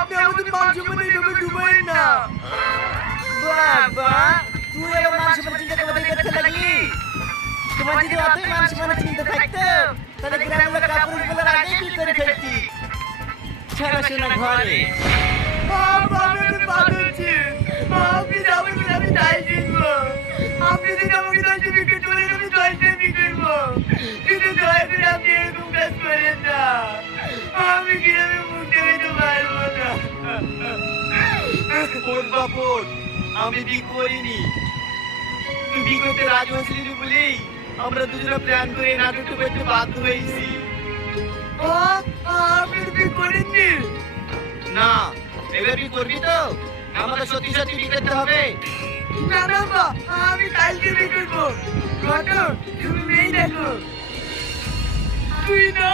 আপনি আমাদের মান সম্মানে এভাবে ডুবাইন না। বাবা, তুই আবার মান সম্মান চিন্তা করে করতে লাগলি? তোমার যদি অতই মান সম্মান চিন্তা থাকতো তাহলে গ্রামের লোক কাপড় বলার আগেই বিয়ে করে ফেলতি। ছাড়া শোনা ঘরে। বাবা, আমি তো পাচ্ছি। আপনি যাবেন না, আমি তাই কিনবো। আপনি যদি আমাকে 10টা বিক্রি করেন, আমি 10টা বিক্রি করবো। কিন্তু দয়া করে আপনি এরকম কাজ করেন না। আমি গ্রামে মুখ দেখাতে পারবো না। ওর বাপর আমি বিয়ে করিনি, তুই বিয়ে করতে রাজি হয়েছিলি বলেই আমরা দুজনে প্ল্যান করে নাটকটা করতে বাধ্য হয়েছি। আপনি তো বিয়ে করেননি? না, এবার বিয়ে করবি তো? আমাকে সত্যি সত্যি বিয়ে করতে হবে। না না মা, আমি কালকে বিয়ে করবো। ঘটক, তুমি মেয়ে দেখো। তুই না